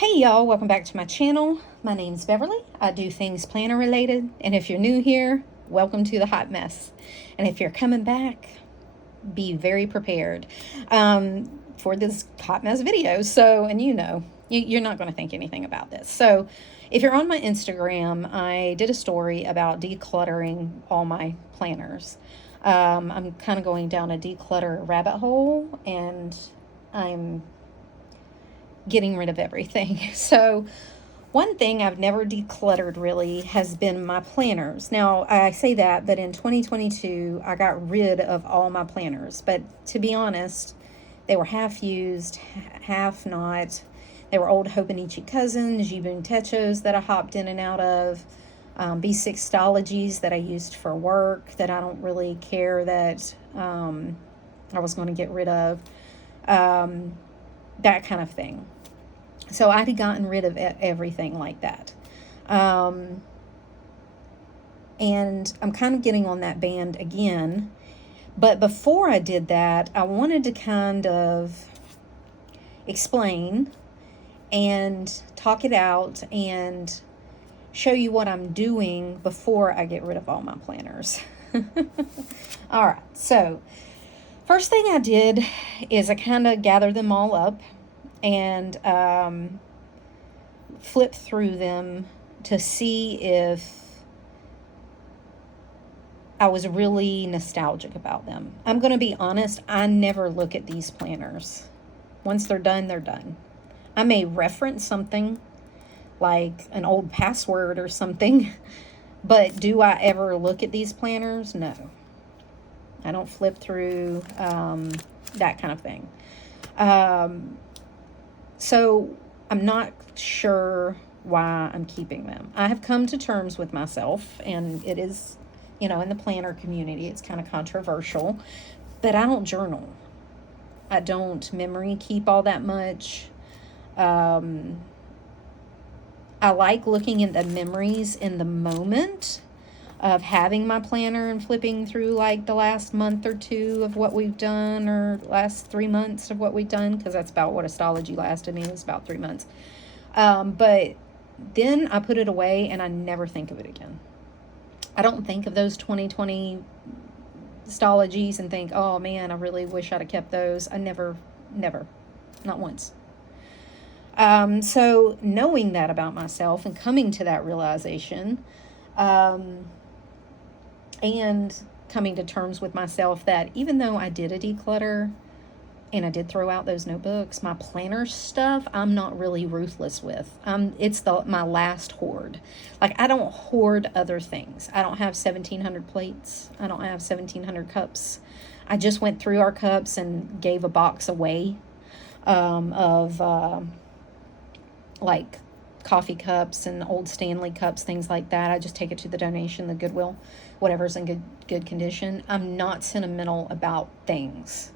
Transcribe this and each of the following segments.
Hey y'all, welcome back to my channel. My name's Beverly. I do things planner related, and if you're new here, welcome to the hot mess. And if you're coming back, be very prepared for this hot mess video. So, and you're not going to think anything about this. So if you're on my Instagram, I did a story about decluttering all my planners. I'm kind of going down a declutter rabbit hole, and I'm getting rid of everything. So one thing I've never decluttered really has been my planners. Now I say that, but in 2022 I got rid of all my planners, but to be honest, they were half used, half not. They were old Hobonichi cousins, Jibun Techos that I hopped in and out of, B6 Stalogies that I used for work that I don't really care that I was going to get rid of. That kind of thing. So I had gotten rid of everything like that. And I'm kind of getting on that band again. But before I did that, I wanted to kind of explain and talk it out and show you what I'm doing before I get rid of all my planners. All right, so first thing I did is I kind of gathered them all up and flipped through them to see if I was really nostalgic about them. I'm going to be honest, I never look at these planners. Once they're done, they're done. I may reference something like an old password or something, but do I ever look at these planners? No. I don't flip through that kind of thing. So I'm not sure why I'm keeping them. I have come to terms with myself, and it is, in the planner community, it's kind of controversial, but I don't journal. I don't memory keep all that much. I like looking at the memories in the moment of having my planner and flipping through like the last month or two of what we've done, or last 3 months of what we've done, because that's about what Stalogy lasted me. It was about 3 months. But then I put it away and I never think of it again. I don't think of those 2020 Stalogies and think, oh man, I really wish I'd have kept those. I never, not once. So knowing that about myself and coming to that realization, and coming to terms with myself that even though I did a declutter and I did throw out those notebooks, my planner stuff, I'm not really ruthless with. It's my last hoard. Like, I don't hoard other things. I don't have 1,700 plates. I don't have 1,700 cups. I just went through our cups and gave a box away of like coffee cups and old Stanley cups, things like that. I just take it to the donation, the Goodwill, whatever's in good condition. I'm not sentimental about things.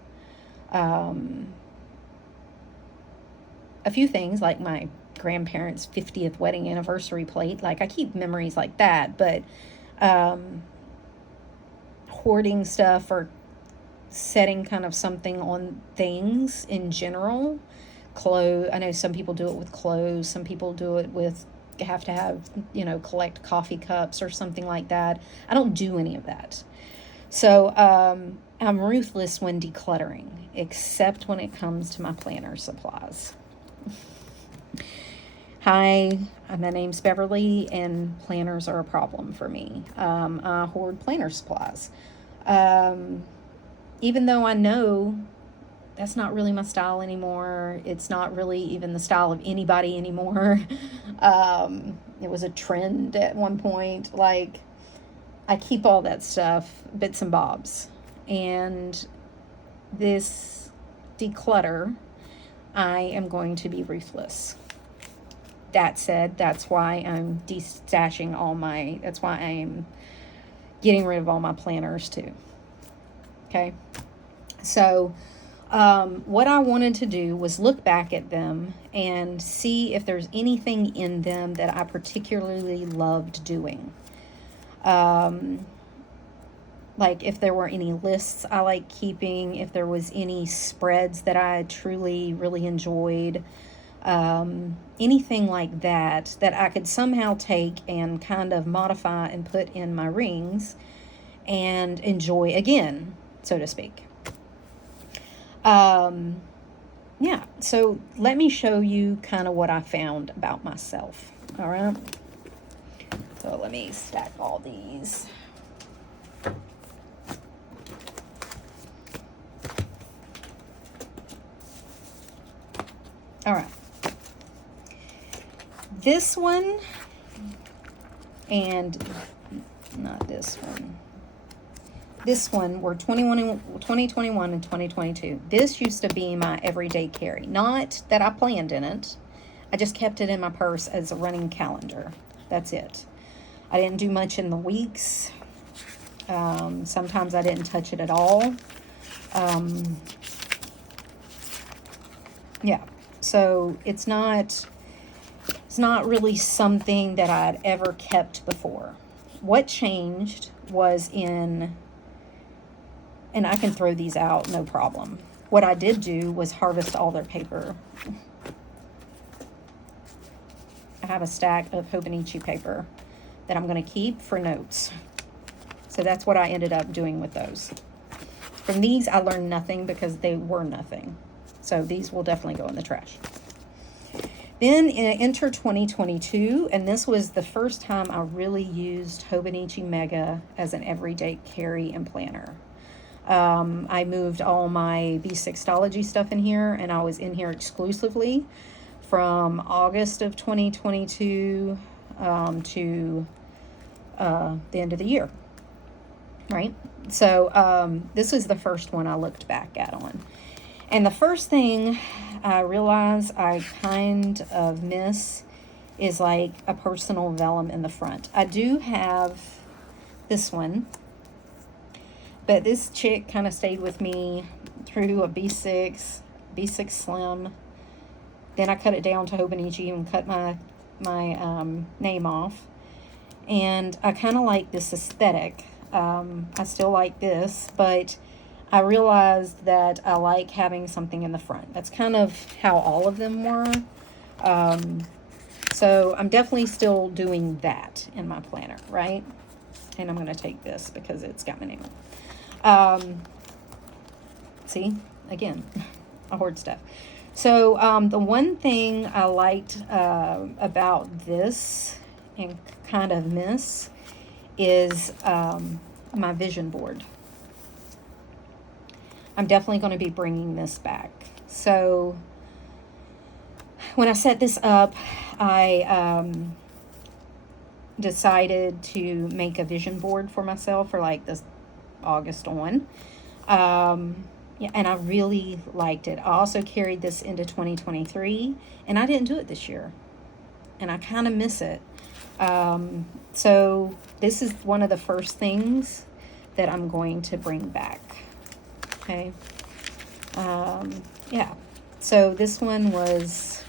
A few things like my grandparents' 50th wedding anniversary plate, like I keep memories like that, but hoarding stuff or setting kind of something on things in general. Clothes, I know some people do it with clothes, some people do it with, have to have, collect coffee cups or something like that. I don't do any of that. So I'm ruthless when decluttering, except when it comes to my planner supplies. Hi, my name's Beverly, and planners are a problem for me. I hoard planner supplies. Even though I know that's not really my style anymore. It's not really even the style of anybody anymore. It was a trend at one point. Like, I keep all that stuff, bits and bobs. And this declutter, I am going to be ruthless. That said, that's why I'm destashing that's why I am getting rid of all my planners too. Okay. So, what I wanted to do was look back at them and see if there's anything in them that I particularly loved doing. Like if there were any lists I like keeping, if there was any spreads that I truly, really enjoyed. anything like that I could somehow take and kind of modify and put in my rings and enjoy again, so to speak. Yeah, so let me show you kind of what I found about myself. All right, so let me stack all these. All right, this one and not this one. This one were 2021 and 2022. This used to be my everyday carry. Not that I planned in it. I just kept it in my purse as a running calendar. That's it. I didn't do much in the weeks. Sometimes I didn't touch it at all. Yeah. So it's not really something that I'd ever kept before. What changed was and I can throw these out, no problem. What I did do was harvest all their paper. I have a stack of Hobonichi paper that I'm going to keep for notes. So that's what I ended up doing with those. From these, I learned nothing because they were nothing. So these will definitely go in the trash. Then enter 2022, and this was the first time I really used Hobonichi Mega as an everyday carry and planner. I moved all my B6 Stalogy stuff in here, and I was in here exclusively from August of 2022 to the end of the year, right? So this was the first one I looked back at on. And the first thing I realized I kind of miss is like a personal vellum in the front. I do have this one, but this chick kind of stayed with me through a B6 Slim. Then I cut it down to Hobonichi and cut my name off. And I kind of like this aesthetic. I still like this, but I realized that I like having something in the front. That's kind of how all of them were. So I'm definitely still doing that in my planner, right? And I'm going to take this because it's got my name on it. See, again, I hoard stuff. So the one thing I liked about this and kind of miss is my vision board. I'm definitely going to be bringing this back. So when I set this up, I decided to make a vision board for myself for like this August on. Yeah, and I really liked it. I also carried this into 2023, and I didn't do it this year, and I kind of miss it. So this is one of the first things that I'm going to bring back. Okay. Yeah. So this one was,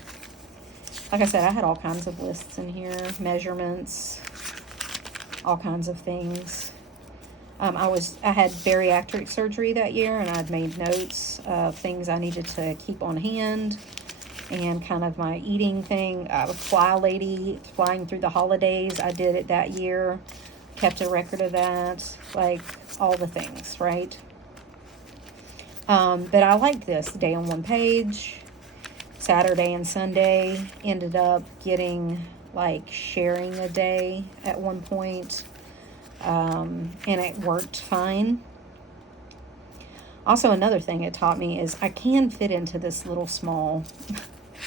like I said, I had all kinds of lists in here, measurements, all kinds of things. I had bariatric surgery that year, and I'd made notes of things I needed to keep on hand and kind of my eating thing. I was Fly Lady, flying through the holidays. I did it that year, kept a record of that, like all the things, right? But I like this day on one page. Saturday and Sunday ended up getting like sharing a day at one point. And it worked fine. Also, another thing it taught me is I can fit into this little small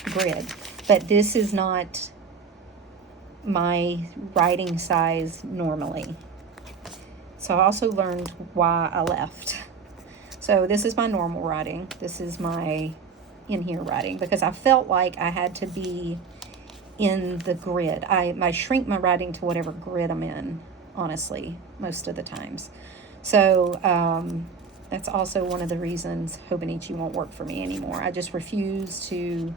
grid, but this is not my writing size normally. So I also learned why I left. So this is my normal writing. This is my in here writing because I felt like I had to be in the grid. I shrink my writing to whatever grid I'm in, honestly, most of the times. So that's also one of the reasons Hobonichi won't work for me anymore. I just refuse to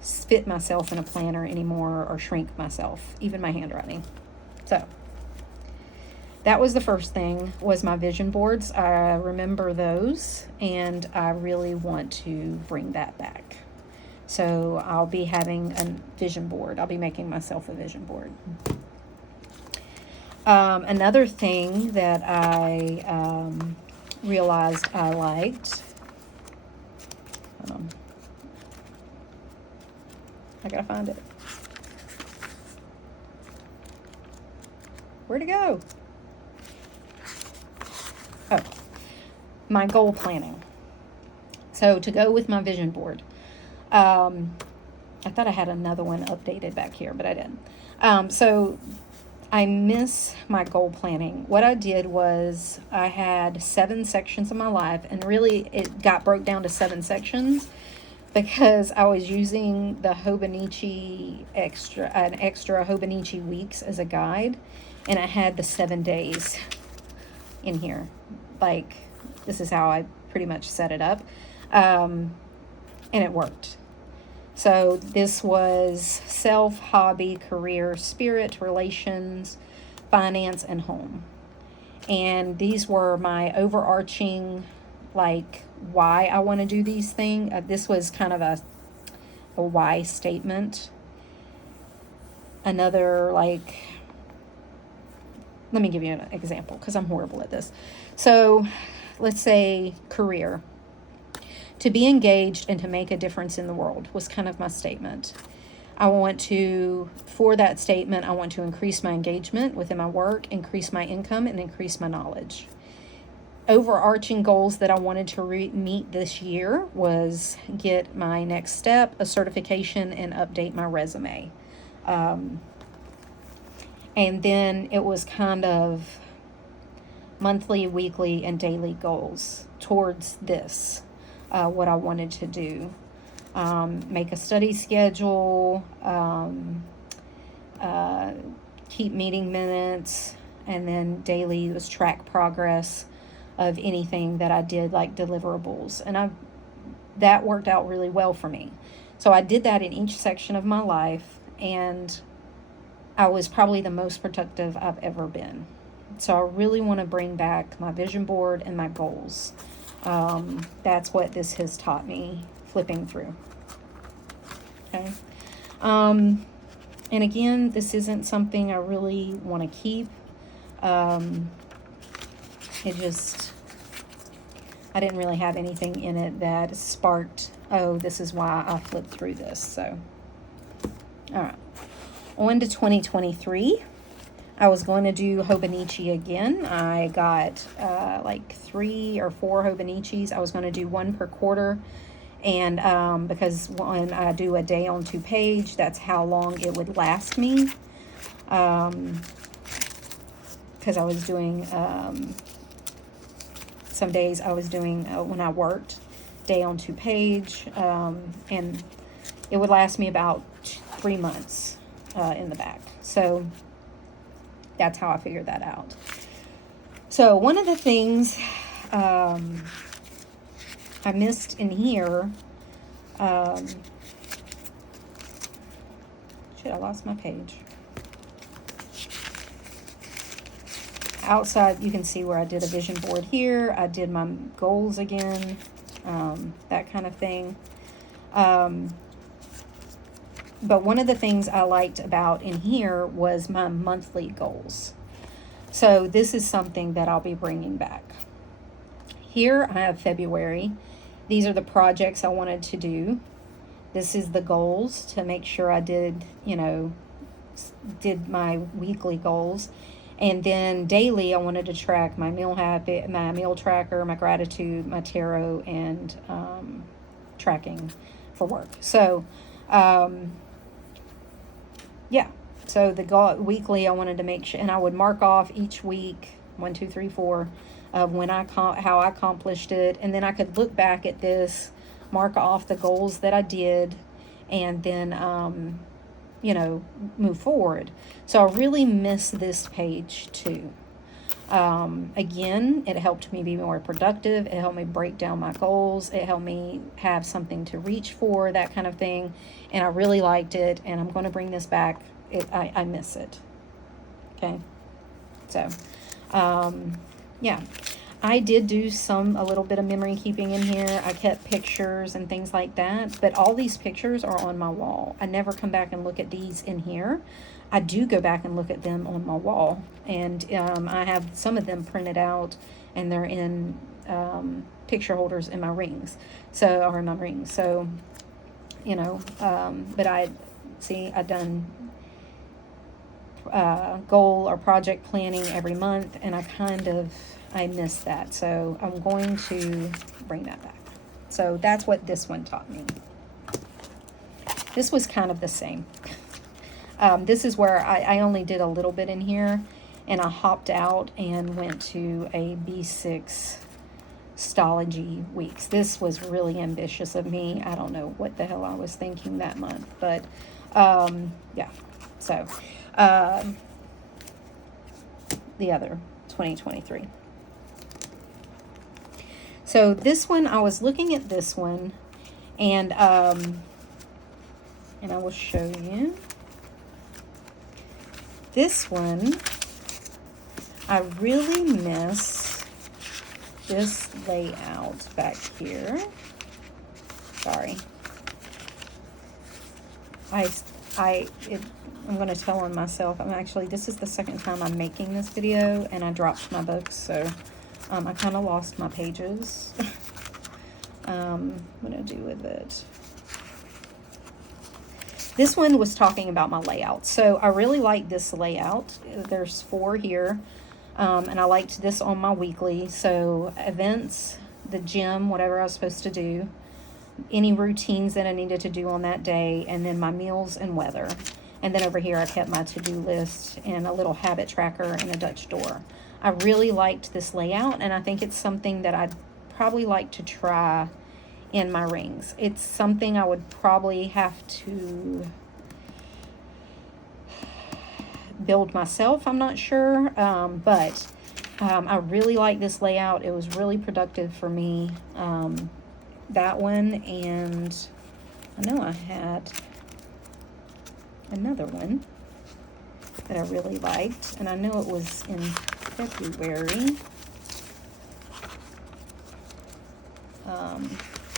fit myself in a planner anymore or shrink myself, even my handwriting. So that was the first thing, was my vision boards. I remember those, and I really want to bring that back. So I'll be having a vision board. I'll be making myself a vision board. Another thing that I realized I liked, I gotta find it. Where'd it go? Oh, my goal planning. So to go with my vision board, I thought I had another one updated back here, but I didn't. So I miss my goal planning. What I did was I had 7 sections of my life, and really it got broke down to 7 sections because I was using the Hobonichi an extra Hobonichi weeks as a guide, and I had the 7 days in here. Like, this is how I pretty much set it up, and it worked. So this was self, hobby, career, spirit, relations, finance, and home. And these were my overarching, like, why I want to do these things. This was kind of a why statement. Another, like, let me give you an example because I'm horrible at this. So let's say career. To be engaged and to make a difference in the world was kind of my statement. For that statement, I want to increase my engagement within my work, increase my income, and increase my knowledge. Overarching goals that I wanted to meet this year was get my next step, a certification, and update my resume. And then it was kind of monthly, weekly, and daily goals towards this. What I wanted to do. Make a study schedule, keep meeting minutes, and then daily was track progress of anything that I did, like deliverables. And that worked out really well for me. So I did that in each section of my life, and I was probably the most productive I've ever been. So I really want to bring back my vision board and my goals. That's what this has taught me flipping through. Okay. And again, this isn't something I really want to keep. I didn't really have anything in it that sparked, oh, this is why I flipped through this. So, all right. On to 2023. I was going to do Hobonichi again. I got like 3 or 4 Hobonichis. I was going to do 1 per quarter. And because when I do a day on 2 page, that's how long it would last me. Because I was doing, some days I was doing when I worked, day on 2 page. And it would last me about 3 months in the back. So that's how I figured that out. So one of the things I missed in here, shit, I lost my page. Outside, you can see where I did a vision board here. I did my goals again, that kind of thing. But one of the things I liked about in here was my monthly goals. So this is something that I'll be bringing back. Here I have February. These are the projects I wanted to do. This is the goals to make sure I did my weekly goals. And then daily I wanted to track my meal habit, my meal tracker, my gratitude, my tarot, and tracking for work. So yeah, so the weekly I wanted to make sure, and I would mark off each week 1, 2, 3, 4 of when how I accomplished it, and then I could look back at this, mark off the goals that I did, and then move forward. So I really miss this page too. Again, it helped me be more productive. It helped me break down my goals. It helped me have something to reach for, that kind of thing. And I really liked it, and I'm going to bring this back. I miss it. Okay. So, yeah. I did do a little bit of memory keeping in here. I kept pictures and things like that, but all these pictures are on my wall. I never come back and look at these in here. I do go back and look at them on my wall, and I have some of them printed out, and they're in picture holders in my rings, or in my rings. So, you know, but I've done goal or project planning every month, and I miss that. So I'm going to bring that back. So that's what this one taught me. This was kind of the same. This is where I only did a little bit in here, and I hopped out and went to a B6 Stalogy weeks. This was really ambitious of me. I don't know what the hell I was thinking that month, but yeah. So the other 2023. So this one, I was looking at this one, and I will show you. This one, I really miss this layout back here. Sorry. I'm going to tell on myself. This is the second time I'm making this video, and I dropped my books, so I kind of lost my pages. What am I going to do with it? This one was talking about my layout. So I really like this layout. There's 4 here, and I liked this on my weekly. So events, the gym, whatever I was supposed to do, any routines that I needed to do on that day, and then my meals and weather. And then over here I kept my to-do list and a little habit tracker and a Dutch door. I really liked this layout, and I think it's something that I'd probably like to try in my rings. It's something I would probably have to build myself, I'm not sure, but I really like this layout. It was really productive for me, that one, and I know I had another one that I really liked, and I know it was in February.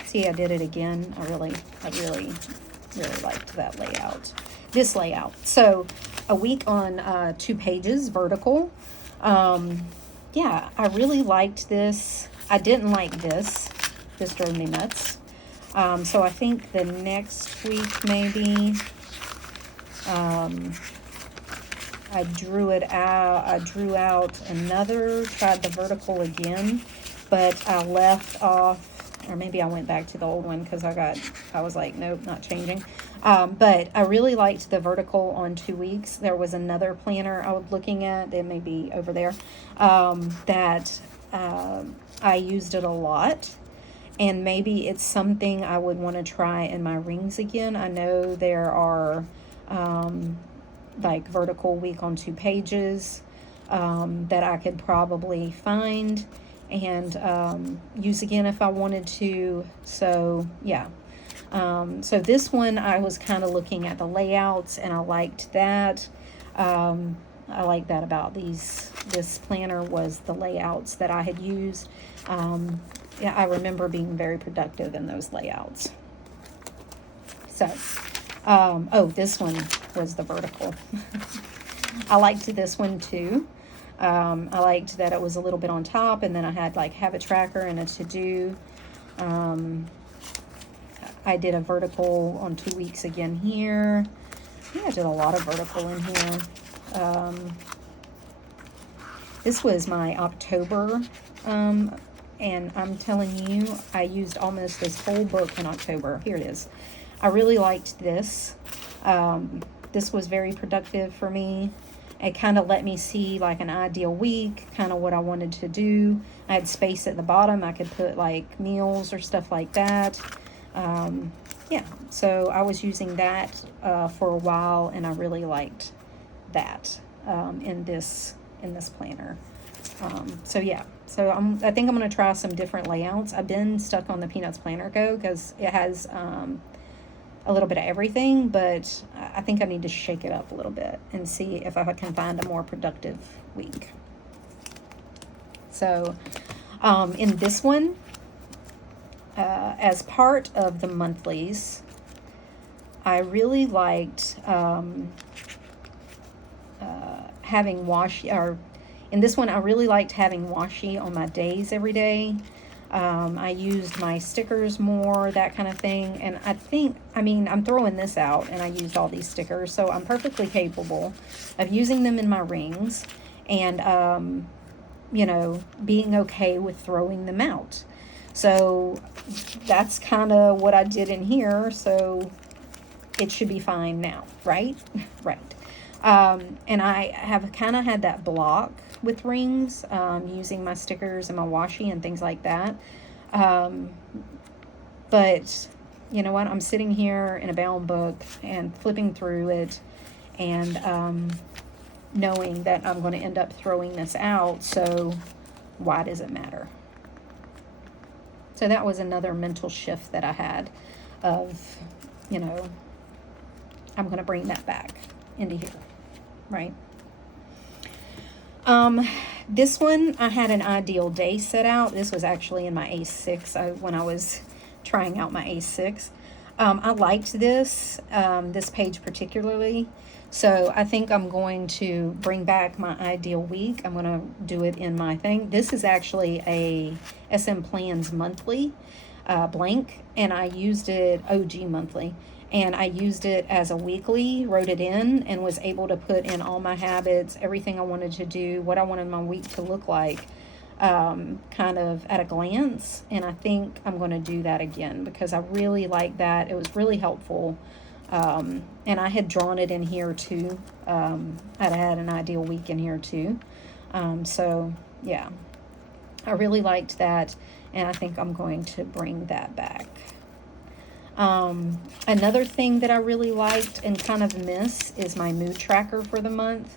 See, I did it again. I really liked that layout. This layout. So a week on 2 pages, vertical. Yeah, I really liked this. I didn't like this. This drove me nuts. So I think the next week maybe, I drew it out. I drew out tried the vertical again, but I left off, or maybe I went back to the old one because I was like, nope, not changing. But I really liked the vertical on 2 weeks. There was another planner I was looking at, that may be over there, that I used it a lot. And maybe it's something I would want to try in my rings again. I know there are like vertical week on 2 pages that I could probably find and use again if I wanted to. So yeah, so this one I was kind of looking at the layouts, and I liked that. I like that about this planner was the layouts that I had used. Yeah, I remember being very productive in those layouts. So this one was the vertical. I liked this one too. I liked that it was a little bit on top, and then I had like habit tracker and a to-do. I did a vertical on 2 weeks again here. Yeah, I did a lot of vertical in here. This was my October, and I'm telling you, I used almost this whole book in October. Here it is. I really liked this. This was very productive for me. It kind of let me see like an ideal week, kind of what I wanted to do. I had space at the bottom. I could put like meals or stuff like that. Yeah, so I was using that for a while, and I really liked that in this planner. So yeah, so I think I'm going to try some different layouts. I've been stuck on the Peanuts Planner Go because it has a little bit of everything, but I think I need to shake it up a little bit and see if I can find a more productive week. So In this one, as part of the monthlies, I really liked having washi, or in this one, I really liked having washi on my days every day. I used my stickers more, that kind of thing. And I'm throwing this out and I used all these stickers, so I'm perfectly capable of using them in my rings and, being okay with throwing them out. So that's kind of what I did in here. So it should be fine now, right? Right. And I have kind of had that block with rings, using my stickers and my washi and things like that. But you know what? I'm sitting here in a bound book and flipping through it and knowing that I'm going to end up throwing this out. So why does it matter? So that was another mental shift that I had of, I'm going to bring that back into here, right? This one, I had an ideal day set out. This was actually in my A6 when I was trying out my A6. I liked this page particularly. So I think I'm going to bring back my ideal week. I'm going to do it in my thing. This is actually a SM Plans monthly blank, and I used it OG monthly. And I used it as a weekly, wrote it in, and was able to put in all my habits, everything I wanted to do, what I wanted my week to look like, kind of at a glance. And I think I'm going to do that again because I really like that. It was really helpful. And I had drawn it in here too. I had an ideal week in here too. So yeah, I really liked that. And I think I'm going to bring that back. Another thing that I really liked and kind of miss is my mood tracker for the month.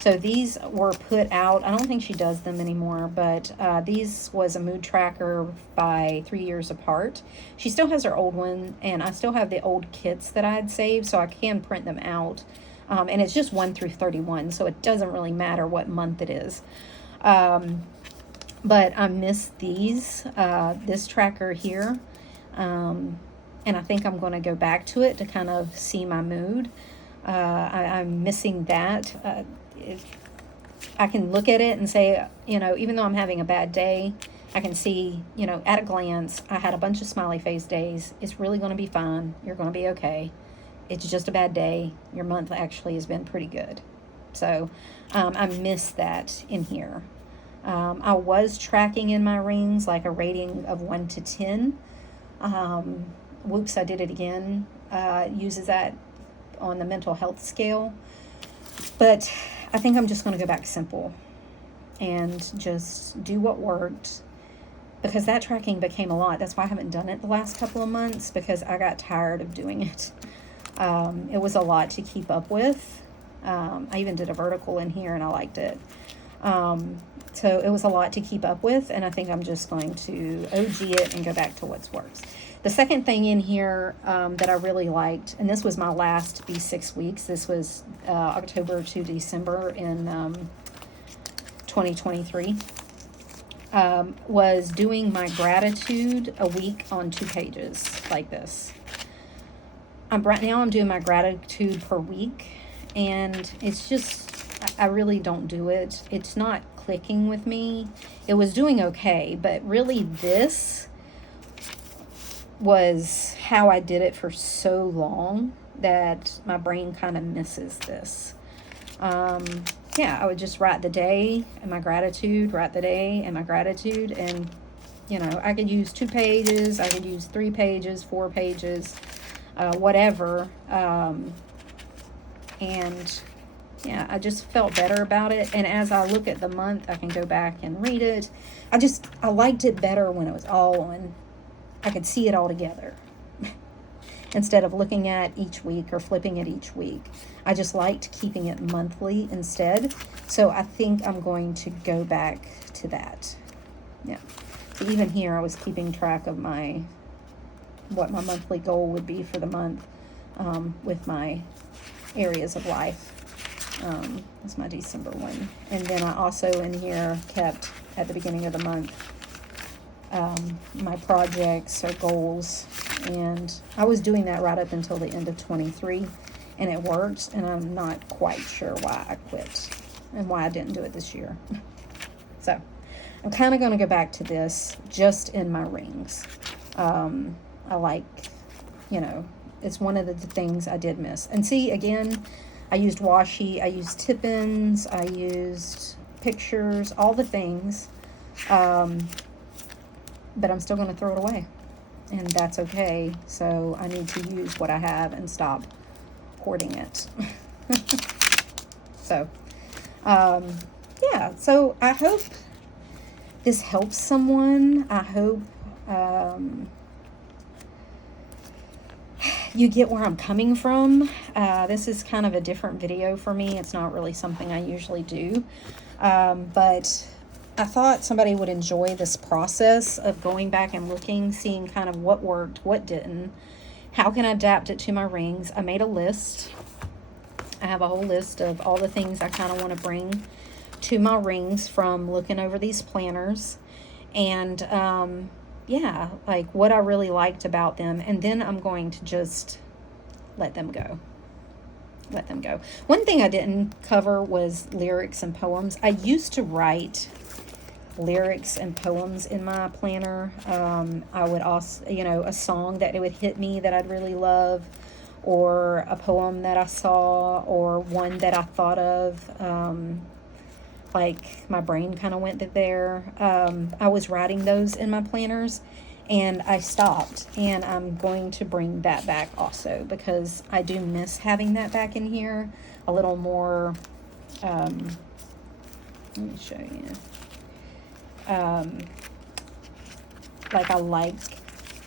So these were put out, I don't think she does them anymore, but these was a mood tracker by 3 years apart. She still has her old one, and I still have the old kits that I had saved, so I can print them out. And it's just 1 through 31, so it doesn't really matter what month it is. But I miss this tracker here. And I think I'm going to go back to it to kind of see my mood. I'm missing that. I can look at it and say, even though I'm having a bad day, I can see, at a glance, I had a bunch of smiley face days. It's really going to be fine. You're going to be okay. It's just a bad day. Your month actually has been pretty good. So I miss that in here. I was tracking in my rings like a rating of 1 to 10. Whoops, I did it again. Uses that on the mental health scale. But I think I'm just going to go back simple and just do what worked, because that tracking became a lot. That's why I haven't done it the last couple of months, because I got tired of doing it. It was a lot to keep up with. I even did a vertical in here and I liked it. So it was a lot to keep up with, and I think I'm just going to OG it and go back to what's works. The second thing in here that I really liked, and this was my last B6 weeks, this was October to December in 2023, was doing my gratitude a week on 2 pages like this. Right now I'm doing my gratitude per week, and it's just, I really don't do it. It's not clicking with me. It was doing okay, but really this was how I did it for so long that my brain kind of misses this. I would just write the day and my gratitude, write the day and my gratitude, and I could use 2 pages, I could use 3 pages, 4 pages, whatever. I just felt better about it. And as I look at the month, I can go back and read it. I liked it better when it was all on. I could see it all together instead of looking at each week or flipping it each week. I just liked keeping it monthly instead. So I think I'm going to go back to that. Yeah. So even here, I was keeping track of what my monthly goal would be for the month with my areas of life. That's my December one. And then I also in here kept at the beginning of the month my projects or goals. And I was doing that right up until the end of 23, and it worked, and I'm not quite sure why I quit and why I didn't do it this year. So I'm kind of going to go back to this just in my rings. I like, you know, it's one of the things I did miss. And see, again, I used washi, I used tip-ins, I used pictures, all the things. But I'm still going to throw it away, and that's okay. So I need to use what I have and stop hoarding it. So, yeah, so I hope this helps someone. I hope you get where I'm coming from. This is kind of a different video for me. It's not really something I usually do, but I thought somebody would enjoy this process of going back and looking, seeing kind of what worked, what didn't, how can I adapt it to my rings. I made a list. I have a whole list of all the things I kind of want to bring to my rings from looking over these planners, and yeah, like what I really liked about them, and then I'm going to just let them go. Let them go. One thing I didn't cover was lyrics and poems. I used to write lyrics and poems in my planner. I would also, you know, a song that it would hit me that I'd really love, or a poem that I saw, or one that I thought of, like my brain kind of went there. I was writing those in my planners, and I stopped, and I'm going to bring that back also, because I do miss having that back in here a little more. Let me show you. Like I like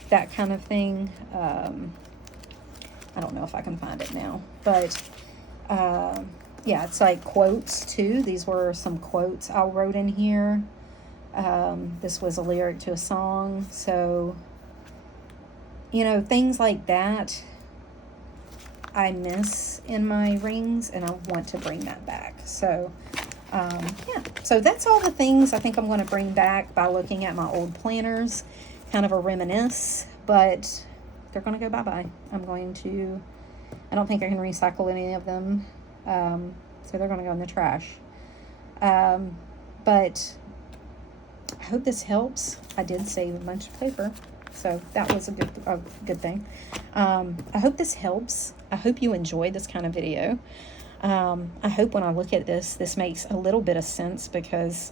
that kind of thing. I don't know if I can find it now, but yeah, it's like quotes too. These were some quotes I wrote in here. This was a lyric to a song. So, you know, things like that I miss in my rings, and I want to bring that back. So, yeah, so that's all the things I think I'm going to bring back by looking at my old planners. Kind of a reminisce, but they're going to go bye-bye. I don't think I can recycle any of them, so they're going to go in the trash. But I hope this helps. I did save a bunch of paper, so that was a good thing. I hope this helps. I hope you enjoyed this kind of video. I hope when I look at this makes a little bit of sense, because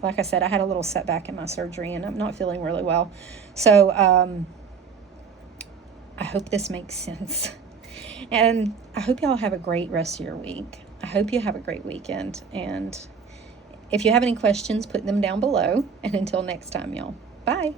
like I said, I had a little setback in my surgery and I'm not feeling really well. So I hope this makes sense. And I hope y'all have a great rest of your week. I hope you have a great weekend. And if you have any questions, put them down below. And until next time, y'all. Bye.